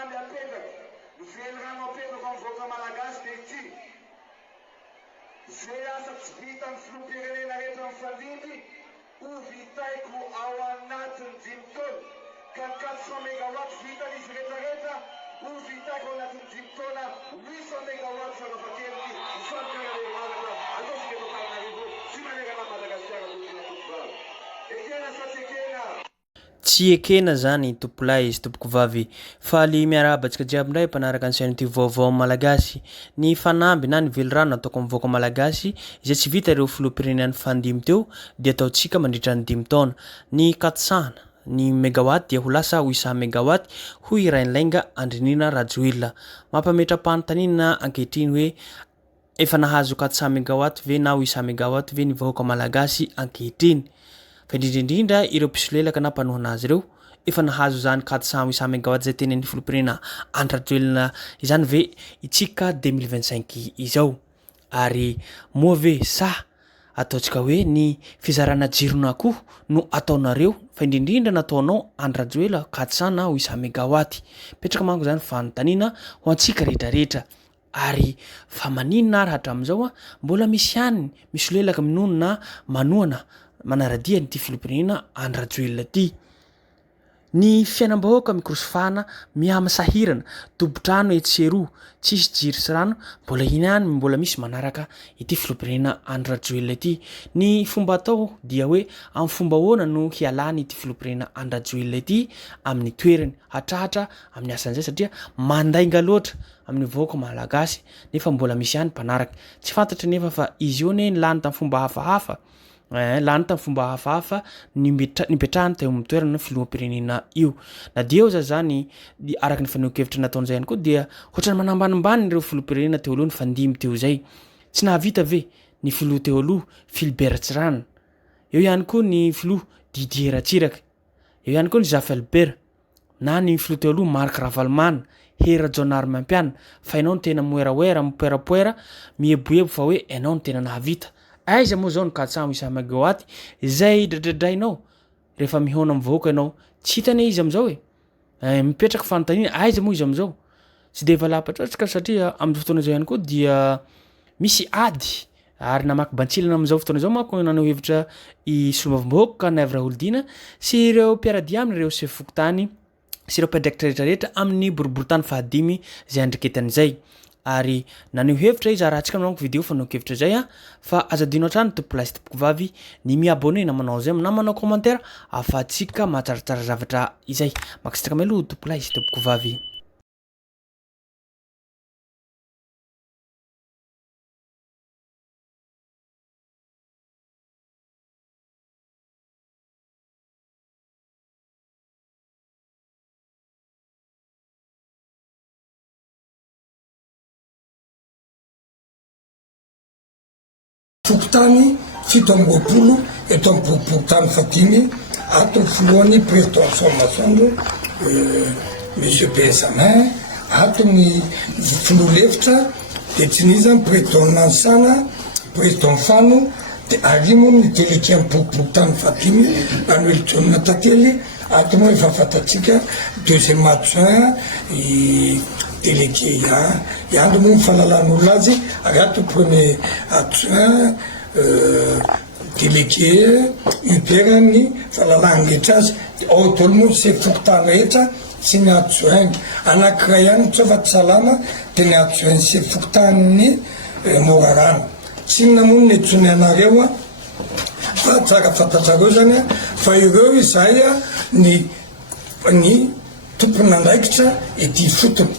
fanamby apetraka velorano apetraka amin'ny vahoaka malagasy dia ity zay asa tsy vitan'ny filoham-pirenena rehetra mifandimby ho vitaiko ao anatiny 5 taona ka 400 mégawatt vitany izy rehetrarehetra ho vitaiko ao anatiny 5 taona 800 mégawatt farafakeliny mifampikararehemalaka ataosika eto Antananarivo sy manerana Madagasikara tompona tompovavy ekena sa tsy ekena. Tsy ekena zany tompolahy izy tompoko vavy fa le miarabantsika jiaby ndray mpanaraka ny sain'ity vaovao malagasy ny fanamby na ny velorano ataoko amin'ny vahoaka malagasy izay tsy vita ireo filoham-pirenenan'ny fandimy teo dia ataontsika mandritra ny 5 taona ny 400 ny mégawatt dia ho lasa 800 mégawatt ho irainlainga Andrinina Rajoelina mampametra-panontaniana ankehitriny hoe efa nahazo 400 mégawatt ve na 800 mégawatt ve ny vahoaka malagasy ankehitriny fa indrindrindrindra ireo mpisolelaka na mpanohana azy ireo efa nahazo zany 400 mégawatt zay tenen'ny filoham-pirenena Andry Rajoelina izany ve itsika 2025 izao ary moa ve sa ataontsika hoe ny fizarana jirona koa no ataonareo fa indrindrindra nataonao Andry Rajoelina 400 na 800 mégawatt petraka manko zany fanontaniana ho antsika rehetrarehetra ary fa maninona ary hatramin'izao mbola misy ihany misolelaka minono na manohana manaradia nyty filoham-pirenena Andry Rajoelina ty ny fiainam-bahoaka mikorosofana mihamasahirana tobotrano etseroa tsisy jiro sy rano mbola ihany mbola misy manaraka ity filoham-pirenena Andry Rajoelina ty ny fomba atao dia hoe amin'ny fomba ahoana no hialany ity filoham-pirenena Andry Rajoelina ty amin'ny toerany hatrahatra amin'ny asan'izay satria mandainga loatra amin'ny vahoaka malagasy nefa mbola misy ihany mpanaraka tsy fantatra nefa fa izy io ne lany tamin'ny fomba hafahafa lany tamin'ny fomba hafahafa nipetrahany teo amin'ny toerana filoham-pirenena io na dia eo zany araka ny faneho-kevitra nataon'izay ihany koa dia ohatrany manambanimbany ireo filoham-pirenena teo aloha ny fandimy teo zay tsy nahavita ve ny filoha teo aloha Philbert Tsirana eo ihany koa ny filoha Didier Ratsiraka eo ihany koa ny Jafy Albert na ny filoha teo aloha Marc Ravalomanana Hera John Mampiana fa ianao no tena moeraoera mipoerapoera mieboebo fa hoe ianao no tena nahavita aiza moa zao ny 400 mégawatt zay dradradrainao rehefa mihoana amin'ny vahoaka ianao tsy hitane izy am'izao mipetraka fanontaniana aiza moa izy am'izao tsy de valapatratraka satria amin'ny fotoana zao ihany koa dia misy ady ary namaky bantsilana am'izao fotoana zao manko nanao hevitra i solombavam-bahoaka Naivra Holdina sy ireo mpiara-dia aminy ireo sefokotany sy ireo mpiandraikitra rehetrarehetra amin'ny boriboritany fahadimy zay andriketan'izay ary naneho hevitra izy arahantsika manako vidéo faneho-kevitra zay fa azadino hatrany tompolahy sy tompoko vavy ny miabonné na manao zay na manao commentaire afatsika mahatsaratsara zavatra izay makasitaka melo tompolahy sy tompoko vavy. Fokotany 7 eto amin'ny boriboritany fadimy ato filohany président Somasoandro monsieur Benjamin ato ny filoha lefitra dia tsy nizany président Nansana président Fano dia arimo ny délégué amin'ny boriboritany fadimy Manuel John Tately ato moa efa fantatsika 2e adjoint délégué iandro moa mifalalan'olona azy ary ato premier adjoint délégué Hubert ny fahalalahany rehetra azy ao daholo moa sy fokotany rehetra sy ny adjoint anankiray ihany tsy afa-tsy salama dia ny adjoint sy fokotany Morarano tsy namono ny etsony anareo fa tsara fantatsareo zany fa ireo izay ny tompon'andraikitra ety fotony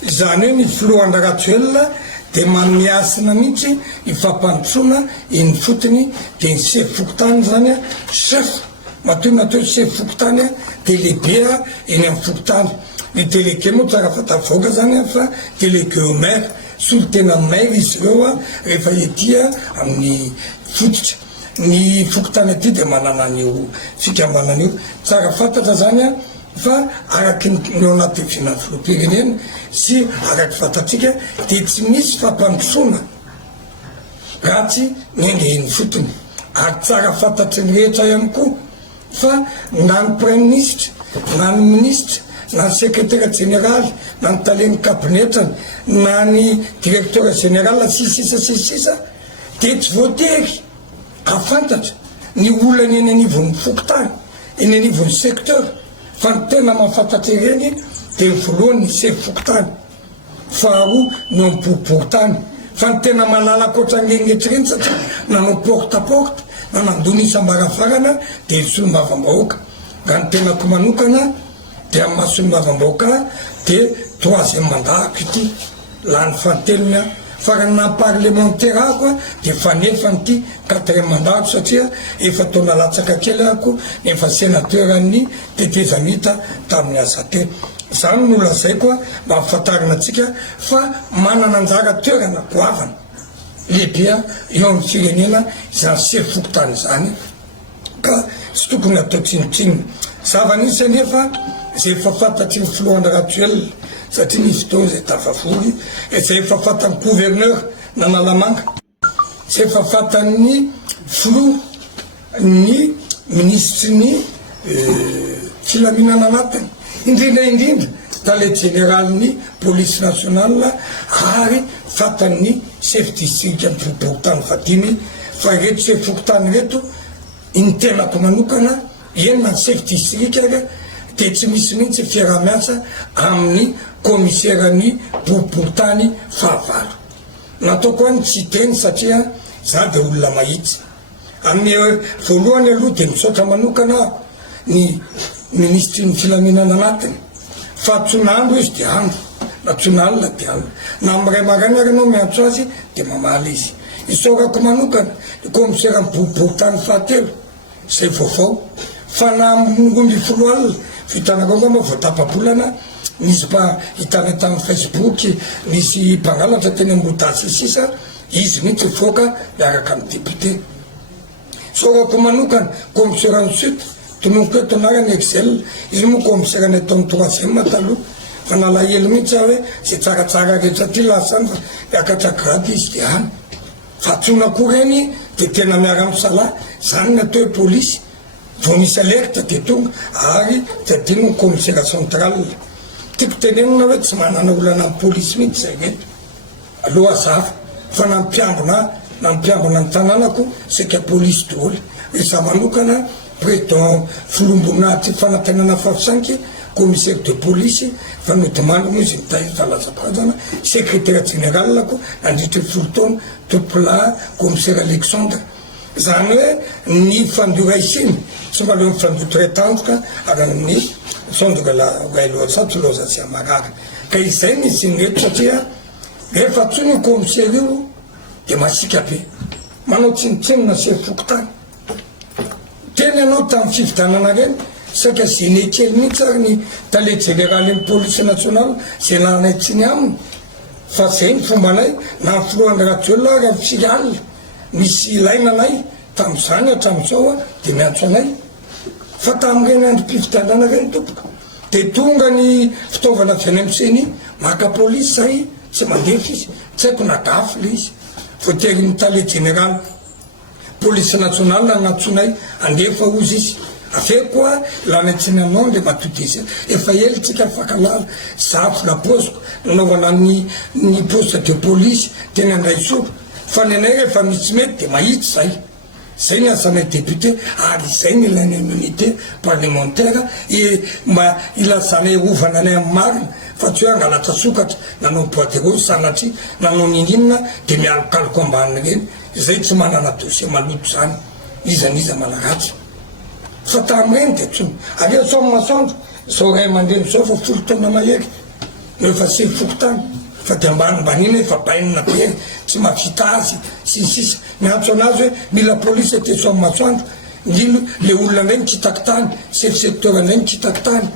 zany hoe ny filohan Rajoelina dia mamiasina mihitsy ifampandrosoana eny fotony dia ny sefy fokotany zany chef mateo sefy fokotany dia lehibe eny amin'ny fokotany ny délégué moa tsara fatavoaka zany fa délégué au maire solo tena maire izy ireo rehefa etya amin'ny fototra ny fokotany aty dia manana an'io fikambanana io tsara fantatra zany fa araky ny ao anaty finan filoham-pirenena sy araky fantatsika dia tsy misy fampandrosoana ratsy miainga fotony ary tsara fantatry ny rehetra ihany koa fa na ny premier ministre na ny ministre na ny secrétaire général na ny taleny kabinetrany na ny directeur général sisisa dia tsy voatery afantatra ny olana eny anivon'ny fokotany eny anivon'ny secteur fa ny tena mahafantatra ireny dia voalohany ny sefy fokotany, faharoa ny ampoportany, fa ny tena malala koatra ngegnetrireny satria nanao porte-à-porte na nandony isam-baravarana dia solombavam-bahoaka. Raha ny tenako manokana dia amin'ny mahasolombavam-bahoaka dia 3e mandat ity lany fatelona farany na parlementaire ako dia fanefa nyty 4e mandat satria efa taona latsaka kely ako efa sénateur ny tetezamita tamin'ny asa teny. Zany no lazaiko mba hafantarina antsika fa manana anjara toerana goavana lehibe eo amin'ny firenena izany sefy fokotany zany ka sy tokony atao tsinotsinona. Zava-nisy anefa izay efa fantatry ny filohandra ratuel satria nisy fotoana izay tafavory izay efa fantan'ny gouverneur nanalamanga, izay efa fantan'ny flou ny ministre ny filaminana anatiny indrindra tale général-ny police nationale ary fantan'ny chef district amin'ny fokotany vadimy fa reto chef fokotany reto ny tenako manokana enina ny chef district dia tsy misy mihitsy fiarah-miasa amin'ny commissaire ny boriboritany fahavalo. Nataoko any tsy teny satria za dia olona mahitsy amin'ny voalohany aloha dia misaotra manokana ako ny ministre ny filaminana anatiny fa tsonandro izy dia andro na tsonalina dia andro na amiray marana ranao miantso azy dia mamaly izy. Isaorako manokana ny commissaire ny boriboritany fahatelo izay vaovao fa na mongomby folo alina vitanako ngamba voatapabolana nisy mba hitana tamin'ny Facebook nisy mpangalatra teny ambodasy sisa izy mihitsy voaka miaraka amin'ny député. Saorako manokana commissaire ny sud tonomboko hoe tonarany excel izy moa commissaire ny atao amin'ny 3e taloha fa nalahelo mihitsy aho hoe zay tsaratsara rehetra ty lasany fa miakatra grady izy dia any fa tsonako reny dia tena miara misala zany ny atao hoe polisy vao misy alerte dia tonga ary jadino ny commissaire central. Tiako tenenina hoe tsy manana olana amin'ny polisy mihitsy zay reto aloha azafa fa na mpiambina ny tanànako seka polisy daholo. Iza manokana président filombonaty fanantenana fafisanky commissaire de police fa nodimandry moa izy mitahitalaza-parazana secrétaire généralako nandritra folo taona topla commissaire Alexandre. Zany hoe ny fandoraisiny tsy mba leo mifandotoray tanjoka ary ny sondoka loasaty loza tsy amarara ka izay misy nyreto satria rehefa tsony ny commissaire io dia masika be manao tsinotsinona se fokotany teny ianao tamin'ny fividanana reny saka zene kely mihitsy ary ny tale généraly ny police nationale zay nanay tsiny aminy fa zay ny fombanay na ny filohan'ny radiolna ary amin'ny filiale misy ilainanay tamin'izany hatramin'izao dia miantso anay fa tamin'ireny andro mpividanana reny tompoka dia tonga ny fitaovana avy any amin'seny maka polisy zay tsy mandefa izy tsy haiko nagafy le izy voatery ny tale général police nationale anatsonay andefa ozy izy aveo koa lanatsiny anao dia matody izy efa ely tsika fakalala zafo la posiko nanaovana ny poste de police tena andray soro fa ny anay rehefa misy mety dia mahitsy zay ny asanay député ary zay ny ilainy immunité parlementaire mba ilazanay ovana anay amin'ny marina fa tsy hoe angalatra sokatra nanao boîte rose sanatry nanao ninina dia mialokaloko ambaniny reny zay tsy manana dossier maloto zany izaniza malaratsy fa tamin'ireny dia tsony aleo sao masoandro zao ray aman-dreny zao fa folo taona mahery no efa sivy fokotany fa dia ambanimbanina efa bainina be tsy mahavita azy sisisa miantso anazy hoe mila polisy te sao masoandro ndrino le olona ndray nikitako tany chef secteur ndray nikitako tany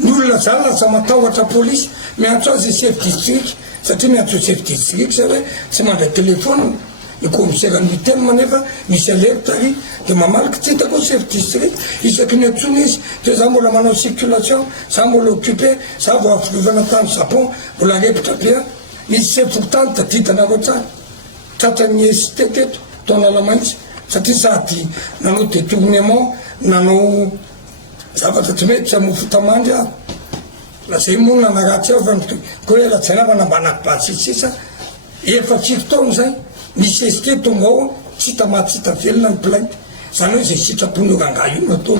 ny olona zany lasa matahotra polisy miantso azy chef district satria miantso chef district zay hoe tsy mandray telefôny ny commissaire ny miteny manefa misy alerte ary dia mamaliky tsy hitako chef district isaky ny atsony izy dia za mbola manao circulation za mbola occupé za vao afilovana tany japon mbola repitra be misy chef fokotany taditanareo tsara tratrany ST teto taona lamaitsy satria sady nanao détournement nanao zavatra tsy mety tsy amofo tamandry aho la zay moa nanaratsy ao fa ko hoe latsaina manambanaky basisisa efa 7 taona zay misy ST tonga ao tsy tamaty hita velona ny plainte zany hoe zay sitrapony ranga io natao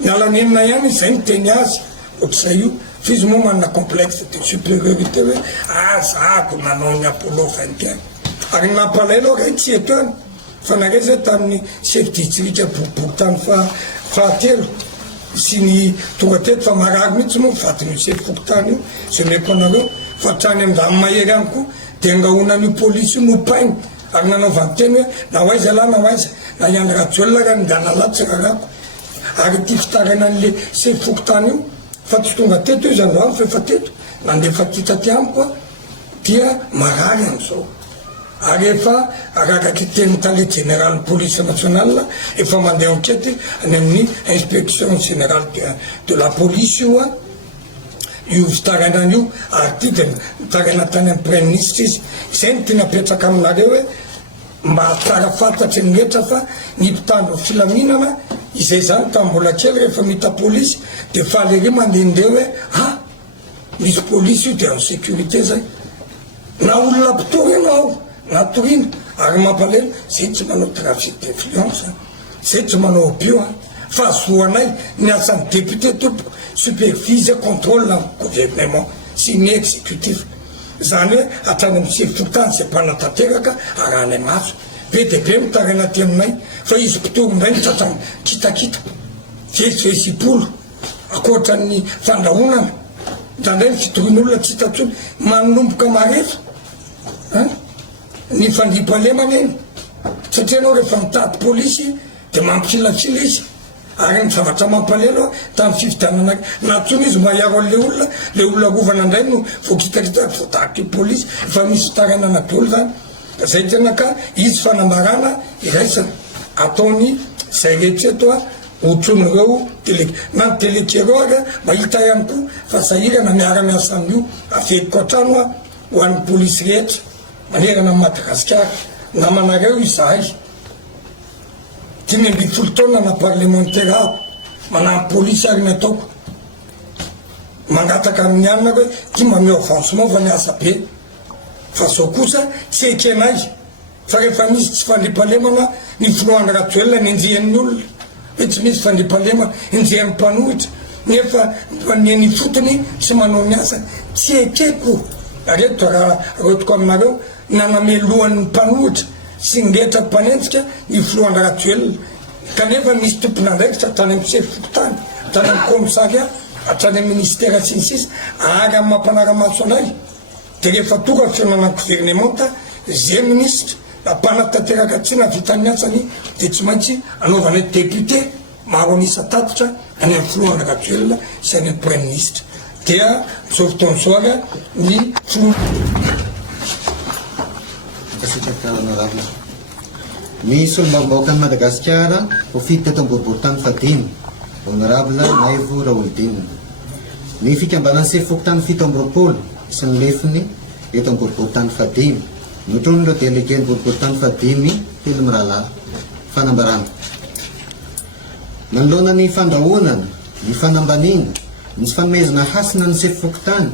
mialanenina ihany zay ny teny azy ohatr'izay io fizy moa manana complexe de supériorité hoe zako nanao ny apollo 21 ary nampalailo ray tsy etoany fa nare zay tamin'ny chef district boribory tany fahatelo sy ny tonga teto fa marary mihitsy moa mifatiny chef fokotany io zay meko anareo fa trany amindamy mahery any koa de angahonan'io polisy io nopainy ary nanaovany teny hoe nawaiza la nawaiza na iany rajoelona raha ningana latsy rarako ary ty fitarana an'le chef fokotany io fa tsy tonga teto io zany rano fa efa teto nandefa kita ty amiko dia marary am'izao ary efa arakaky teny tale général police nationale efa mandeha enquête any amin'ny inspection générale de la police io io fitaranany io ary ty de mitarana tany amin'ny premier ministre izy zay ny tena apetraka aminareo hoe mba tsara fantatry ny rehetra fa ny mpitandro filaminana izay zany tamin'ny mbola kely rehefa mita polisy de faly ery mandehandeha hoe misy polisy io de en sécurité zay na olona mpitory ianao natorina ary mampalelo zay tsy manao trafic d'influence zay tsy manao bio fa azoanay ny asan'ny député tompo supervise contrôle na gouvernement sy ny exécutif zany hoe hatrany amin'ny chef fokotany sy mpanatanteraka arahanay maso be de be mitarana ty aminay fa izy mpitory ndray ny tratrany kitakita jesipolo akoatran'ny fandrahonana ndrandray ny fitorin'olona tsy hitatsony manomboka marefa ny fandripalemana eny satria anao rehefa mitady polisy de mampitsilatsila izy ary ny zavatra mampalelo tamin'ny fividianana natsony izy maharo an'le olona rovana indray no vokitakita voataky polisy fa misy fitarana anadolo zany zay tena ka izy fanambarana iraisana ataony zay rehetra eto otronyireo na ny telekero aga mahita ihany koa fa sahirana miara-miasa amin'io afediko atrano ho an'ny polisy rehetra manerana amin'ny Madagasikara namanareo izahay 10 taona na parlementaire aho manampy polisy ary ny ataoko mangataka amin'ny anina hoe ty mameo avancement fa ny asa be fa zao kosa tsy ekenay fa rehefa misy tsy fandripalemana ny filoany rajoelona ny enjehan'ny olona hoe tsy misy fandripalemana enjehan'ny mpanohitra nefa ny fotony tsy manao ny asa tsy ekeko areto raha rotoko aminareo nanamelohan'ny mpanohitra sy ngetra mpanenjika ny filoany rajoelona kanefa misy tompona ndraikitra hatrany amin'ny chef fokotany hatrany amin'ny commissariat hatrany amin'ny ministère sy ny sisa ary amin'ny mampanara-maso anay de rehefa tonga fiainana gouvernementa zay ministre mpanatanteraka tsy navitany asany de tsy maintsy anaovanay député maro anisa tatitra any amin'ny filoany rajoelona sy any amin'ny premier ministre dia zao fotoan'izao ary ny misy olombambaoaka ny Madagasikara ho fito teto amboribory-tany fadimy honorable Maivo Raolidinina ny fikambanan'ny chef fokotany 7 sy ny lefiny eto amboribory-tany fadimy notrony ireo délégué ny boribory-tany fadimy telo mirahalahy fanambarana manoloana ny fandrahonana ny fanambanina misy fanomezana hasina ny chef fokotany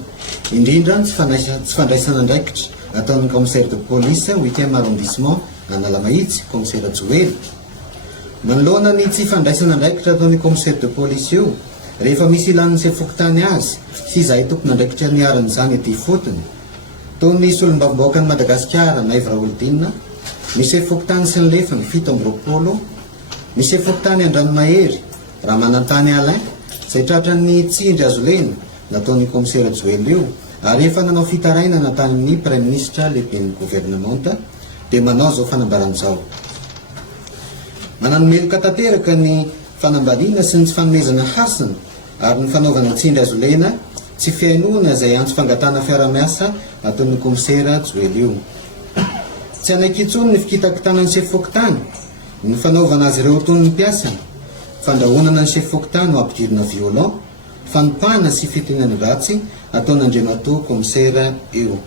indrindra tsy fandraisana andraikitra ataon'ny commissaire de police 8e arrondissement Analamahitsy commissaire Joely manoloana ny tsy fandraisana andraikitra ataon'ny commissaire de police io rehefa misy ilan'ny chef fokotany azy sy izahay tompona andraikitra niaran'izany ety fotony toy ny solombambaoaka ny Madagasikara Maivo Raolidinina ny chef fokotany sy ny lefiny 7 ny chef fokotany Andranomahery raha manantany Alain izay tratran'ny tsindry azo lena nataon'ny commissaire Joely io ary efa nanao fitarainana tamin'ny premier ministre lehiben'ny gouvernementa dia manao zao fanambaran'izao mananomeloka tanteraka ny fanambaliana sy ny tsy fanomezana hasina ary ny fanaovana tsindry azo lena tsy fiainoana izay antso fangatana fiara-miasa ataon'ny commissaire Joely io tsy anaiky intsony ny fikitakitanany chef fokotany ny fanaovana azy ireo tony ny mpiasany fandrahonana ny chef fokotany ho ampidirina violent fanompoana sy fitenany ratsy ataon'Andriamatoa commissaire io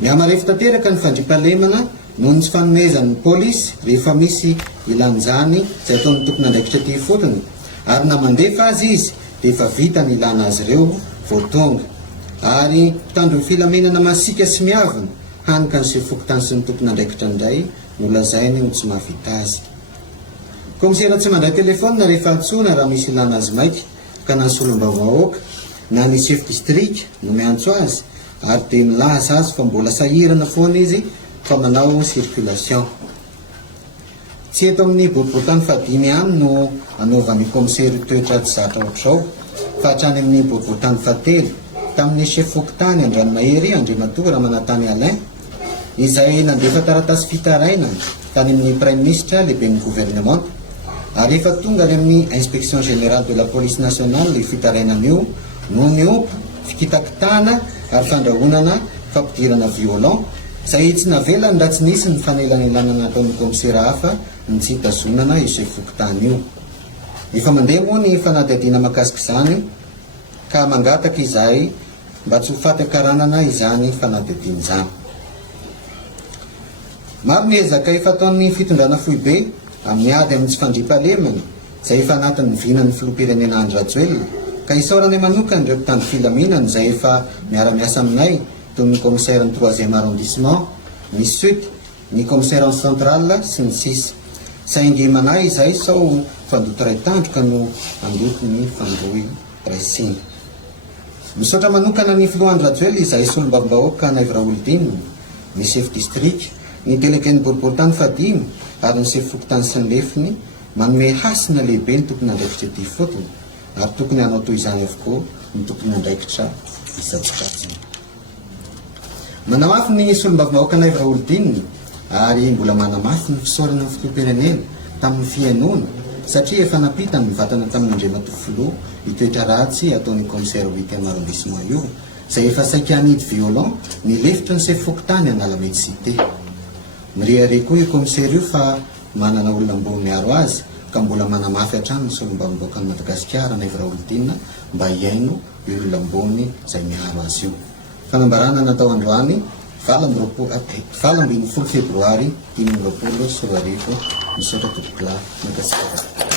mihamarefy tanteraka ny fandripalemana noho ny tsy fanomezan'ny polisy rehefa misy ilan'izany izay ataon'ny tompona andraikitra ty fotony ary na mandefa azy izy dia efa vita ny ilana azy ireo voatonga ary mpitandro filamenana masika sy miavana hanika ny sefokotany sy ny tompona andraikitra indray nolazainy ho tsy mahavita azy. Komisera tsy mandray telefona rehefa antsona raha misy ilana azy maika ka na ny solombavam-bahoaka na ny chef district no miantso azy ary dia milaza azy fa mbola sahirana foana izy fa manao circulation. Tsy eto amin'ny boriboritany fadimy ihany no anaovan'ny komisery toetra tsy zatra ohatrao fa hatrany amin'ny boriboritany fatelo tamin'ny chef fokotany Andranomahery Andriamatoa Ramanatany Alain izay nandefa taratasy fitaraina tany amin'ny prime ministre lehiben'ny gouvernement ary efa tonga any amin'ny inspection générale de la police nationale le fitarainan'io no niompy fikitakitana ary fandrahonana fampidirana violent izay tsy navelany raha tsy nisy ny fanelanelanana ataon'ny komisera hafa ny tsy hitazonana io chef fokotany io. Efa mandeha moa ny fanadihadiana mahakasika izany ka mangataka izahay mba tsy ho faty akaranana izany fanadihadiana izany. Maro ny ezaka efa ataon'ny fitondrana foibe amin'ny ady amin'ny tsy fandriam-pahalemana izay efa anatin'ny vinan'ny filoham-pirenena Andry Rajoelina ka isaorana manokana ireo mpitandro filaminana izay efa miara-miasa aminay toy ny commissaire ny 3e arrondissement, ny sud, ny commissaire central sy ny sisa. Saingy manay izay sao fandoto ray tandroka no andoto ny fandohy raisiny. Misaotra manokana ny filohan'ny Rajoelina izay solombavam-bahoaka Naivra Olodinina, ny chef district, ny délégué ny boriboritany fadimy ary ny chef fokotany sy ny lefiny manome hasina lehibe ny tompony andraikitra ety fotony ary tokony hanao toy izany avokoa ny tompony andraikitra isan-tsatsiny. Manamafy ny solombavam-bahoaka Naivra Olodinina ary mbola manamafy ny fisaorana ny filoham-pirenena tamin'ny fihainoana satria efa napitany mivantana tamin'ny Andriamatoa filoha itoetra ratsy ataon'ny commissaire 8e arrondissement io izay efa saika hanidy violent ny lefitra ny chef fokotany Analametsité. Mirehare koa io commissaire io fa manana olona ambony miaro azy ka mbola manamafy hatrany ny solombavam-bahoaka ny Madagasikara Naivra Olodinina mba hiaino io olona ambony izay miaro azy io. Fanambarana natao androany 20 febroary 2024 misaotra Topola Madagasikara.